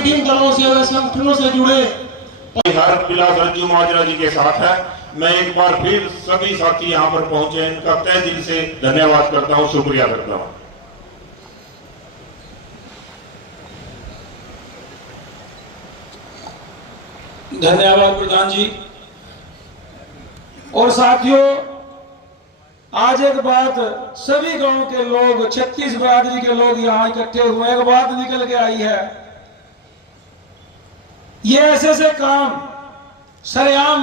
विभिन्न दलों से व संगठनों से जुड़े हर विलास रज्जू माजरा जी के साथ है। मैं एक बार फिर सभी साथी यहाँ पर पहुंचे, इनका तहे दिल से धन्यवाद करता हूँ, शुक्रिया करता हूँ। धन्यवाद प्रधान जी। और साथियों, आज एक बात सभी गांव के लोग, 36 बिरादरी के लोग यहाँ इकट्ठे हुए, एक बात निकल के आई है। ये ऐसे काम सरेआम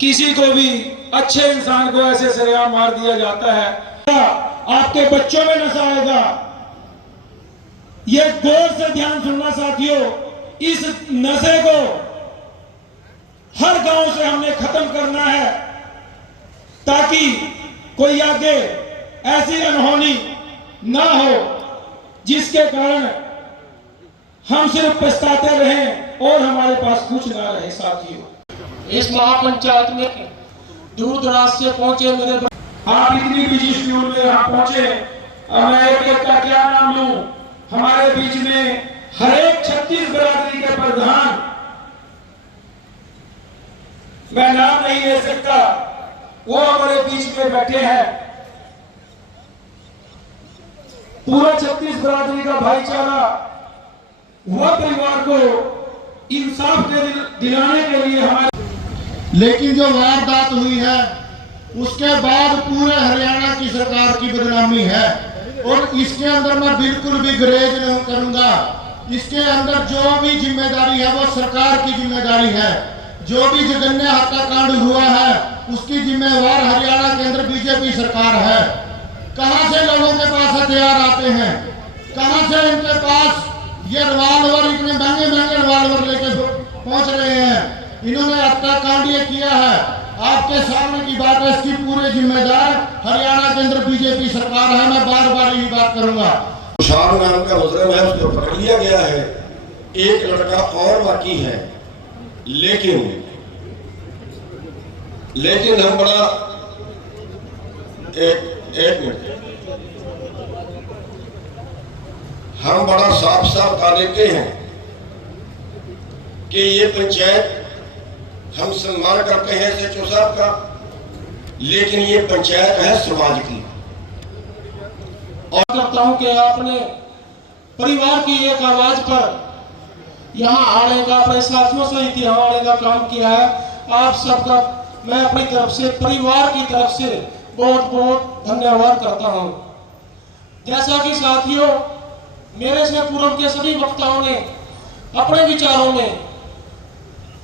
किसी को भी, अच्छे इंसान को ऐसे सरेआम मार दिया जाता है। आपके बच्चों में नशा आएगा, ये गौर से ध्यान सुनना साथियों। इस नशे को हर गांव से हमने खत्म करना है, ताकि कोई आगे ऐसी अनहोनी ना हो जिसके कारण हम सिर्फ पछताते रहें और हमारे पास कुछ ना रहे। साथियों, इस महापंचायत में दूर दराज से पहुंचे मेरे, आप इतनी बिजी शेड्यूल में यहाँ पहुंचे, और मैं एक का क्या नाम लूं। हमारे बीच में हर एक 36 बिरादरी के प्रधान, मैं नाम नहीं ले सकता, वो हमारे बीच में बैठे हैं। पूरा 36 बिरादरी का भाईचारा, वह परिवार को इंसाफ दिलाने के लिए हमारे। लेकिन जो वारदात हुई है उसके बाद पूरे हरियाणा की सरकार की बदनामी है, और इसके अंदर मैं बिल्कुल भी गुरेज नहीं करूंगा। इसके अंदर जो भी जिम्मेदारी है वो सरकार की जिम्मेदारी है। जो भी जघन्य हत्याकांड हुआ है उसकी जिम्मेवार हरियाणा के अंदर बीजेपी सरकार है। कहां से लोगों के पास हथियार आते हैं, कहां से इनके पास ये रिवाल्वर, इतने महंगे महंगे रिवाल्वर लेके पहुंच रहे हैं। इन्होंने हत्याकांड ये किया है, आपके सामने की बात है। इसकी पूरे जिम्मेदार हरियाणा के अंदर बीजेपी सरकार है। मैं बार बार यही बात करूंगा। तुषार नाम का मुजरिम है, उसको पकड़ लिया गया है। एक लड़का और बाकी है, लेकिन हम बड़ा एक मिनट, हम बड़ा साफ साफ कह देते हैं कि ये पंचायत, हम सम्मान करते हैं सचिव साहब का, लेकिन ये पंचायत है समाज की। और करता हूं कि आपने परिवार की एक आवाज पर यहाँ आने का, अपने साथियों सहित यहाँ आने का काम किया है। आप सबका मैं अपनी तरफ से, परिवार की तरफ से बहुत बहुत धन्यवाद करता हूँ। जैसा कि साथियों, मेरे से पूर्व के सभी वक्ताओं ने अपने विचारों में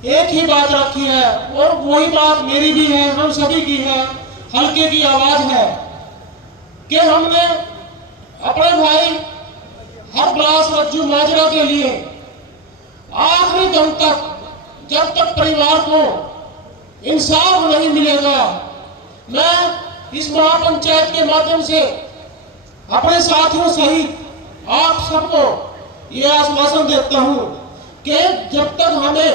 एक ही बात रखी है, और वही बात मेरी भी है, हम सभी की है, हल्के की आवाज है कि हमने अपने भाई हरप्रास रज्जू माजरा के लिए आखिरी दम तक, जब तक परिवार को इंसाफ नहीं मिलेगा, मैं इस महापंचायत के माध्यम से अपने साथियों सहित आप सबको यह आश्वासन देता हूं कि जब तक हमें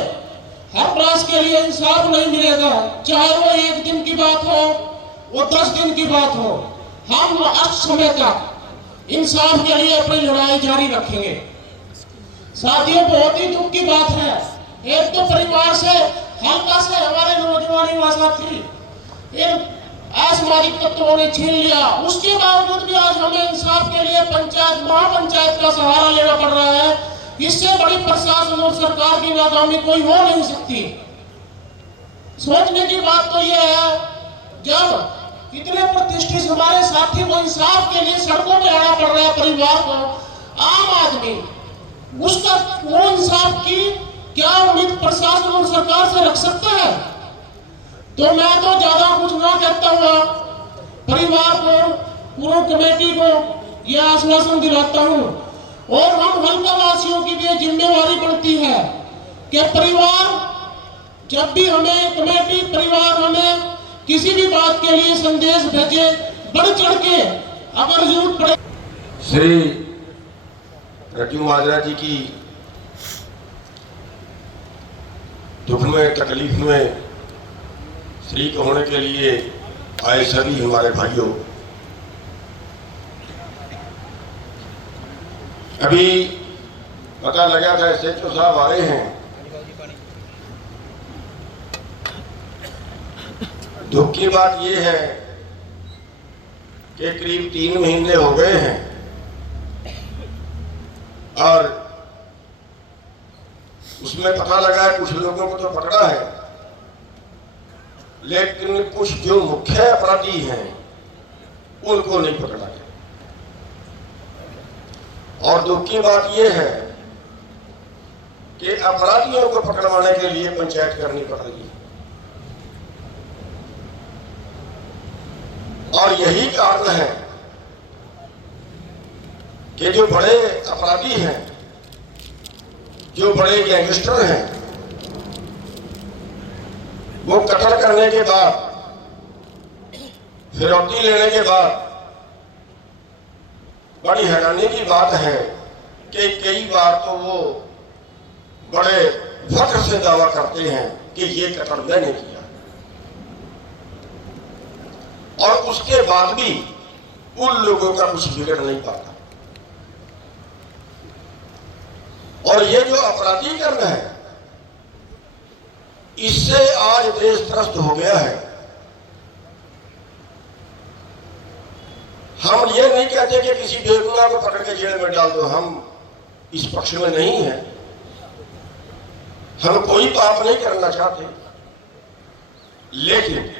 हरप्रास के लिए इंसाफ नहीं मिलेगा, चाहे वो 1 दिन की बात हो, वो 10 दिन की बात हो, हम अंत समय तक इंसाफ के लिए अपनी लड़ाई जारी रखेंगे। साथियों, बहुत ही दुख की बात है, एक तो परिवार से हल्का से हमारे नौजवान युवा साथी इन असामाजिक तत्वों ने छीन लिया, उसके बावजूद भी आज हमें इंसाफ के लिए पंचायत, महापंचायत का सहारा लेना पड़ रहा है। इससे बड़ी प्रशासन और सरकार की नाकामी कोई हो नहीं सकती। सोचने की बात तो यह है, जब इतने प्रतिष्ठित हमारे साथी को इंसाफ के लिए सड़कों पे आना पड़ रहा है, परिवार को, आम आदमी, उसका वो इंसाफ की क्या उम्मीद प्रशासन और सरकार से रख सकता है? तो मैं तो ज्यादा कुछ ना कहता हुआ परिवार को, पूर्व कमेटी को यह आश्वासन दिलाता हूं, और हम हल्का वासियों की भी जिम्मेवारी बनती है कि परिवार, जब भी हमें कमेटी, परिवार हमें किसी भी बात के लिए संदेश भेजे, बढ़ चढ़ के अगर जरूरत पड़े। श्री रज्जू माजरा जी की दुख में, तकलीफ में शरीक होने के लिए आए सभी हमारे भाइयों, अभी पता लगा था SHO साहब आ रहे हैं। दुख की बात यह है कि करीब 3 महीने हो गए हैं और उसमें पता लगा है कुछ लोगों को तो पकड़ा है, लेकिन कुछ जो मुख्य अपराधी हैं उनको नहीं पकड़ा गया। और दुख की बात यह है कि अपराधियों को पकड़वाने के लिए पंचायत करनी पड़ रही है। और यही कारण है कि जो बड़े अपराधी हैं, जो बड़े गैंगस्टर हैं, वो कत्ल करने के बाद, फिरौती लेने के बाद, बड़ी हैरानी की बात है कि कई बार तो वो बड़े फख्र से दावा करते हैं कि ये कत्ल मैंने किया, और उसके बाद भी उन लोगों का कुछ बिगड़ नहीं पाता। और ये जो अपराधीकरण है, इससे आज देश त्रस्त हो गया है। हम ये नहीं कहते कि किसी बेगुनाह को पकड़ के जेल में डाल दो, हम इस पक्ष में नहीं है। हम कोई पाप नहीं करना चाहते, लेकिन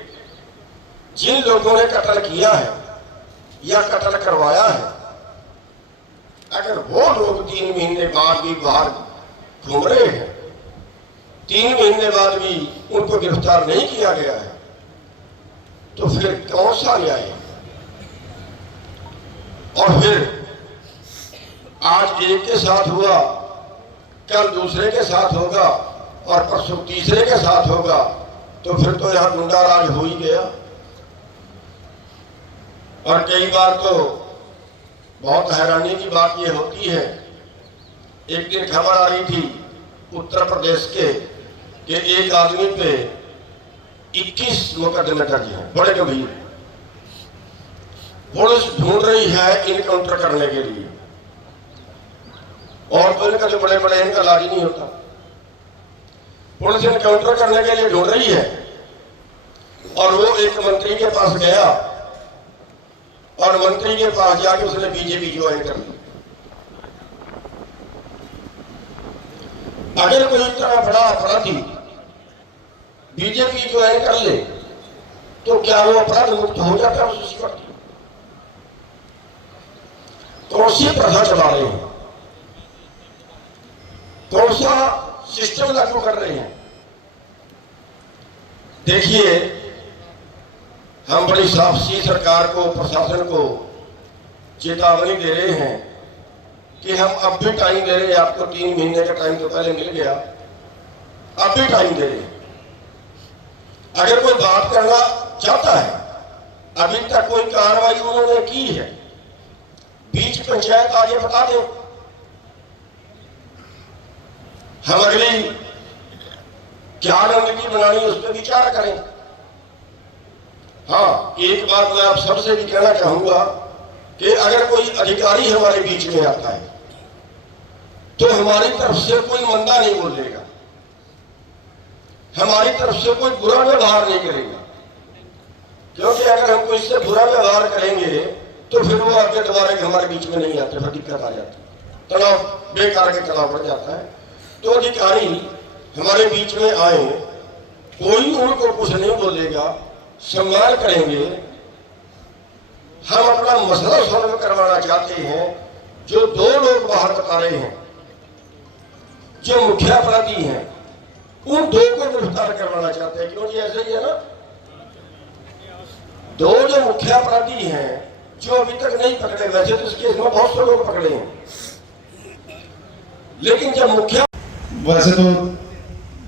जिन लोगों ने कत्ल किया है या कत्ल करवाया है, अगर वो लोग 3 महीने बाद भी बाहर घूम रहे हैं, 3 महीने बाद भी उनको गिरफ्तार नहीं किया गया है, तो फिर कौन सा न्याय है? और फिर आज एक के साथ हुआ, कल दूसरे के साथ होगा और परसों तीसरे के साथ होगा, तो फिर तो यहां गुंडा राज हो ही गया। और कई बार तो बहुत हैरानी की बात यह होती है, एक दिन खबर आ रही थी उत्तर प्रदेश के कि एक आदमी पे 21 मुकदमे दर्ज हैं, बड़े गंभीर। पुलिस ढूंढ रही है इनकाउंटर करने के लिए, और तो इनका जो बड़े बड़े इनका इलाज नहीं होता। पुलिस इनकाउंटर करने के लिए ढूंढ रही है, और वो एक मंत्री के पास गया और मंत्री के पास जाके उसने बीजेपी ज्वाइन कर ली। अगर कोई इतना बड़ा अपराधी बीजेपी ज्वाइन कर ले तो क्या वो अपराध मुक्त हो जाता है उसी वक्त? कौन सी प्रथा चला रहे हैं, कौन सा सिस्टम लागू कर रहे हैं? देखिए, हम बड़ी साफसी सरकार को, प्रशासन को चेतावनी दे रहे हैं कि हम अब भी टाइम दे रहे हैं आपको। 3 महीने का टाइम तो पहले मिल गया, अब भी टाइम दे रहे हैं। अगर कोई बात करना चाहता है, अभी तक कोई कार्रवाई उन्होंने की है, बीच पंचायत आगे बता दे, हम अगली क्या रणनीति बनानी उस पर विचार करें। हाँ, एक बात मैं आप सबसे भी कहना चाहूंगा कि अगर कोई अधिकारी हमारे बीच में आता है तो हमारी तरफ से कोई मंदा नहीं बोलेगा, हमारी तरफ से कोई बुरा व्यवहार नहीं करेगा, क्योंकि अगर हम कोई इससे बुरा व्यवहार करेंगे तो फिर वो आगे दोबारा हमारे बीच में नहीं आते, फिर दिक्कत आ जाती है, तनाव, बेकार के तनाव बढ़ जाता है। तो अधिकारी हमारे बीच में आए, कोई उनको कुछ नहीं बोलेगा, सम्मान करेंगे। हम अपना मसला सॉल्व करवाना चाहते हैं। जो 2 लोग बाहर बता रहे हैं, जो मुख्य अपराधी हैं, उन 2 को गिरफ्तार करवाना चाहते हैं, क्योंकि ऐसे ही है ना। 2 जो मुख्य अपराधी हैं जो अभी तक नहीं पकड़े, वैसे तो इस केस में बहुत से लोग पकड़े हैं, लेकिन जब मुख्य, वैसे तो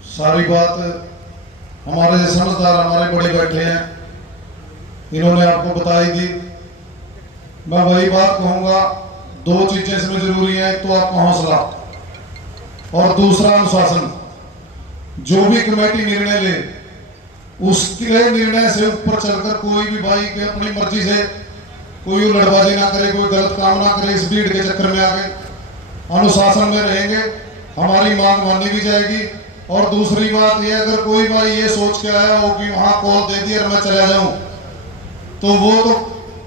सारी बात हमारे जो समझदार हमारे बड़े बैठे हैं इन्होंने आपको बताई दी। मैं वही बात कहूंगा, 2 चीजें इसमें जरूरी हैं, एक तो आपका हौसला और दूसरा अनुशासन। जो भी कमेटी निर्णय ले उसके निर्णय से ऊपर चलकर कोई भी भाई के अपनी मर्जी से कोई लड़बाजी ना करे, कोई गलत काम ना करे, इस भीड़ के चक्कर में आके अनुशासन में रहेंगे, हमारी मांग मानी भी जाएगी। और दूसरी बात ये, अगर कोई भाई ये सोच के आया हो कि वहां कॉल दे दी और मैं चला जाऊं, तो वो तो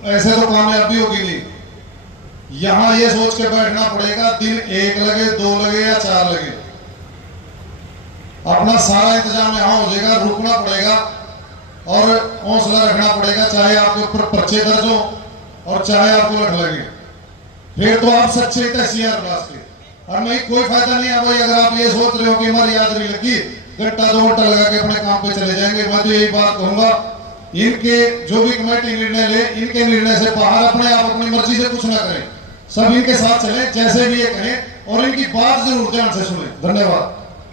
ऐसे तो कामयाबी होगी नहीं। यहां ये सोच के बैठना पड़ेगा, दिन 1 लगे, 2 लगे या 4 लगे, अपना सारा इंतजाम यहाँ हो जाएगा। रुकना पड़ेगा और हौसला रखना पड़ेगा, चाहे आपके ऊपर पर्चे दर्ज हो और चाहे आपको लठ लगे, फिर तो आप सच्चे तहसीलदार क्लास के। और नहीं, कोई फायदा नहीं है भाई अगर आप ये सोच रहे हो कि हमारी याद नहीं लगी, घंटा 2 घंटा लगा के अपने काम पे चले जाएंगे। मैं तो यही बात कहूंगा, इनके जो भी कमेटी निर्णय ले, इनके निर्णय से बाहर अपने आप अपनी मर्जी से कुछ ना करें, सब इनके साथ चले जैसे भी ये कहें, और इनकी बात जरूर ध्यान से सुने। धन्यवाद।